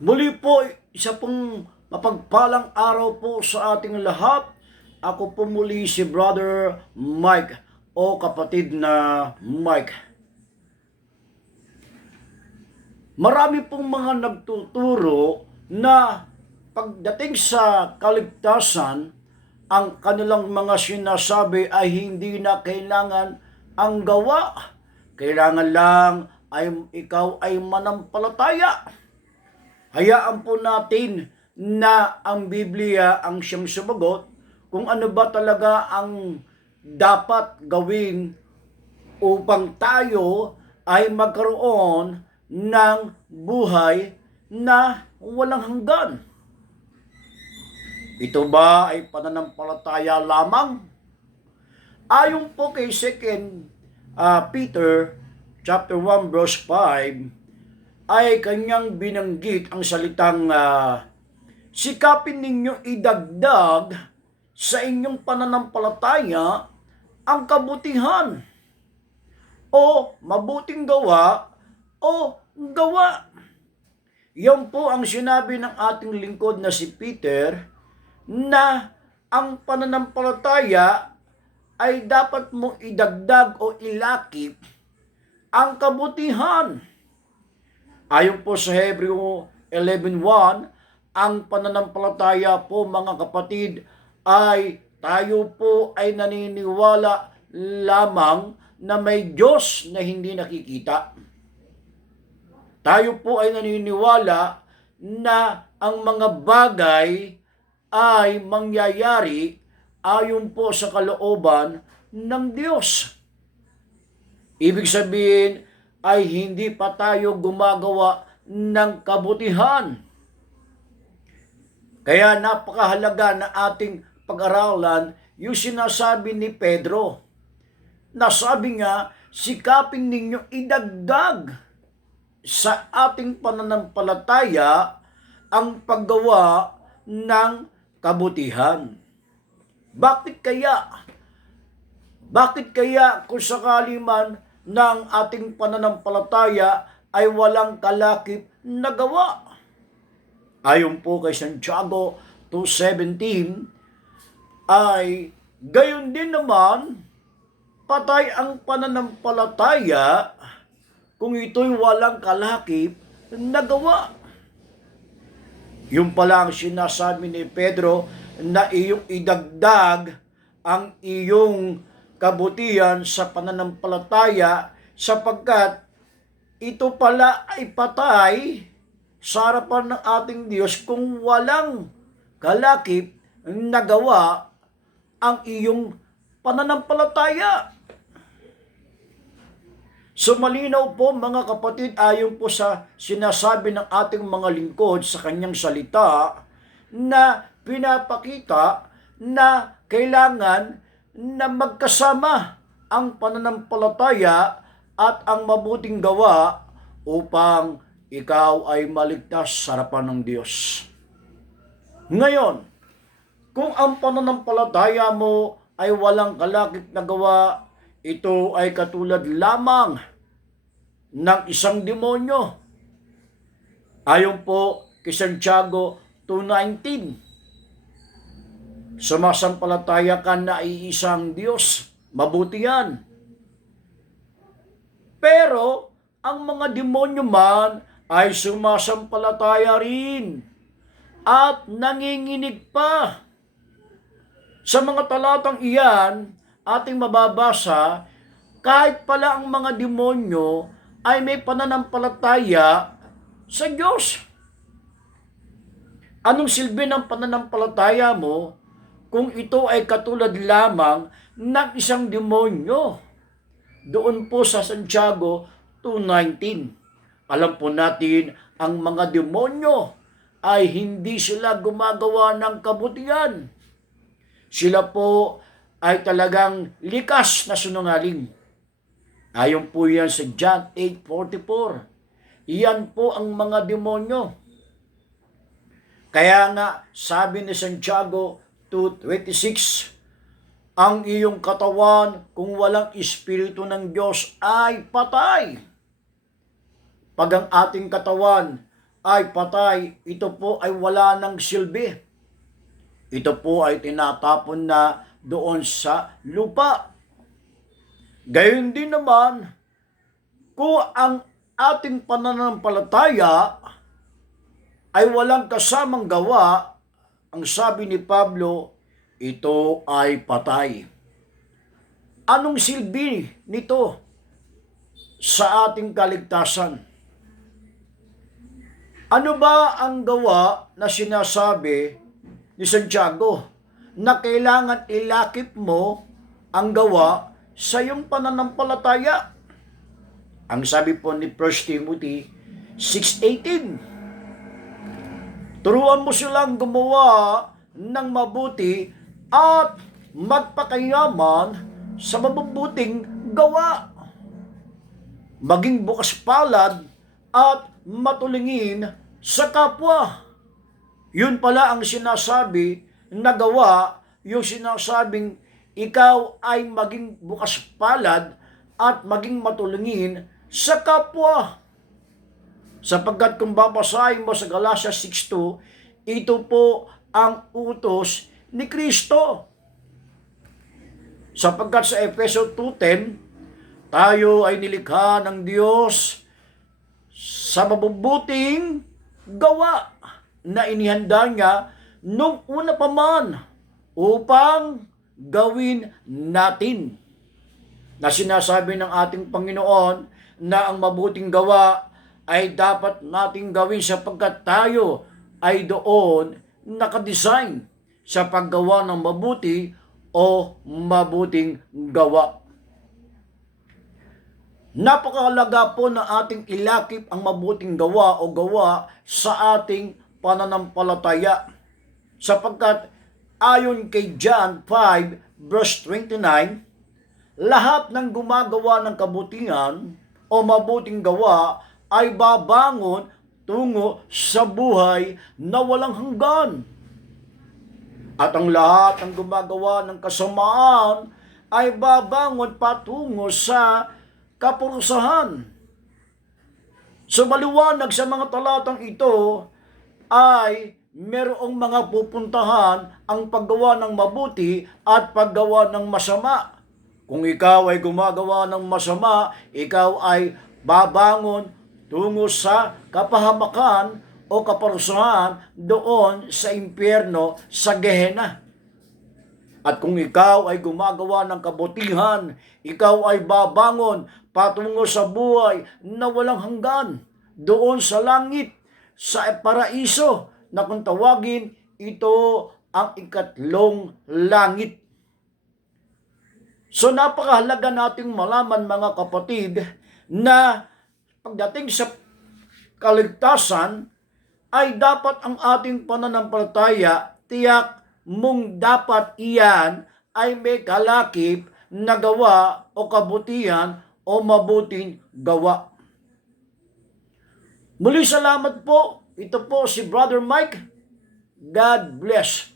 Muli po, isa pong mapagpalang araw po sa ating lahat. Ako po muli si Brother Mike o kapatid na Mike. Marami pong mga nagtuturo na pagdating sa kaligtasan, ang kanilang mga sinasabi ay hindi na kailangan ang gawa. Kailangan lang ay ikaw ay manampalataya. Hayaan po natin na ang Biblia ang siyang sumagot kung ano ba talaga ang dapat gawin upang tayo ay magkaroon ng buhay na walang hanggan. Ito ba ay pananampalataya lamang? Ayon po kay 2 Peter chapter 1 verse 5, ay kanyang binanggit ang salitang sikapin ninyo idagdag sa inyong pananampalataya ang kabutihan o mabuting gawa o gawa. Yan po ang sinabi ng ating lingkod na si Peter na ang pananampalataya ay dapat mo idagdag o ilakip ang kabutihan. Ayon po sa Hebreo 11:1, ang pananampalataya po mga kapatid ay tayo po ay naniniwala lamang na may Diyos na hindi nakikita. Tayo po ay naniniwala na ang mga bagay ay mangyayari ayon po sa kalooban ng Diyos. Ibig sabihin, ay hindi pa tayo gumagawa ng kabutihan. Kaya napakahalaga na ating pag-aralan yung sinasabi ni Pedro. Nasabi nga, sikapin ninyo idagdag sa ating pananampalataya ang paggawa ng kabutihan. Bakit kaya? Bakit kaya kung sakali man ng ating pananampalataya ay walang kalakip na gawa? Ayon po kay Santiago 2:17, ay gayon din naman, patay ang pananampalataya kung ito'y walang kalakip na gawa. Yung pala ang sinasabi ni Pedro na iyong idagdag ang iyong kabutihan sa pananampalataya sapagkat ito pala ay patay sa harapan ng ating Diyos kung walang kalakip na gawa ang iyong pananampalataya. So malinaw po mga kapatid, ayon po sa sinasabi ng ating mga lingkod sa kanyang salita na pinapakita na kailangan na magkasama ang pananampalataya at ang mabuting gawa upang ikaw ay maligtas sa harapan ng Diyos. Ngayon, kung ang pananampalataya mo ay walang kalakip na gawa, ito ay katulad lamang ng isang demonyo. Ayon po kay Santiago 2:19, sumasampalataya ka na iisang Diyos, mabuti yan. Pero ang mga demonyo man ay sumasampalataya rin at nanginginig pa. Sa mga talatang iyan, ating mababasa, kahit pala ang mga demonyo ay may pananampalataya sa Diyos. Anong silbi ng pananampalataya mo kung ito ay katulad lamang ng isang demonyo? Doon po sa Santiago 2:19, alam po natin ang mga demonyo ay hindi sila gumagawa ng kabutihan. Sila po ay talagang likas na sinungaling. Ayon po yan sa John 8:44. Iyan po ang mga demonyo. Kaya nga sabi ni Santiago 2:26, ang iyong katawan kung walang Espiritu ng Diyos ay patay. Pag ang ating katawan ay patay, ito po ay wala ng silbi. Ito po ay tinatapon na doon sa lupa. Gayon din naman, kung ang ating pananampalataya ay walang kasamang gawa, ang sabi ni Pablo, ito ay patay. Anong silbi nito sa ating kaligtasan? Ano ba ang gawa na sinasabi ni Santiago na kailangan ilakip mo ang gawa sa iyong pananampalataya? Ang sabi po ni 1 Timothy 6:18, turuan mo silang gumawa ng mabuti at magpakayaman sa mabubuting gawa. Maging bukas palad at matulungin sa kapwa. Yun pala ang sinasabi na gawa, yung sinasabing ikaw ay maging bukas palad at maging matulungin sa kapwa. Sapagkat kung babasahin mo sa Galatia 6:2, ito po ang utos ni Kristo. Sapagkat sa Efeso 2:10, tayo ay nilikha ng Diyos sa mabubuting gawa na inihanda niya nung una pa man upang gawin natin. Na sinasabi ng ating Panginoon na ang mabuting gawa ay dapat nating gawin sapagkat tayo ay doon nakadesign sa paggawa ng mabuti o mabuting gawa. Napakahalaga po na ating ilakip ang mabuting gawa o gawa sa ating pananampalataya. Sapagkat ayon kay John 5 verse 29, lahat ng gumagawa ng kabutihan o mabuting gawa ay babangon tungo sa buhay na walang hanggan. At ang lahat ng gumagawa ng kasamaan ay babangon patungo sa kapurusahan. So maliwanag sa mga talatang ito ay merong mga pupuntahan ang paggawa ng mabuti at paggawa ng masama. Kung ikaw ay gumagawa ng masama, ikaw ay babangon tungo sa kapahamakan o kaparusahan doon sa impyerno, sa Gehenna. At kung ikaw ay gumagawa ng kabutihan, ikaw ay babangon patungo sa buhay na walang hanggan, doon sa langit, sa paraiso, na kung tawagin, ito ang ikatlong langit. So napakahalaga nating malaman, mga kapatid, na pagdating sa kaligtasan, ay dapat ang ating pananampalataya, tiyak mong dapat iyan ay may kalakip na gawa o kabutihan o mabuting gawa. Muli salamat po. Ito po si Brother Mike. God bless.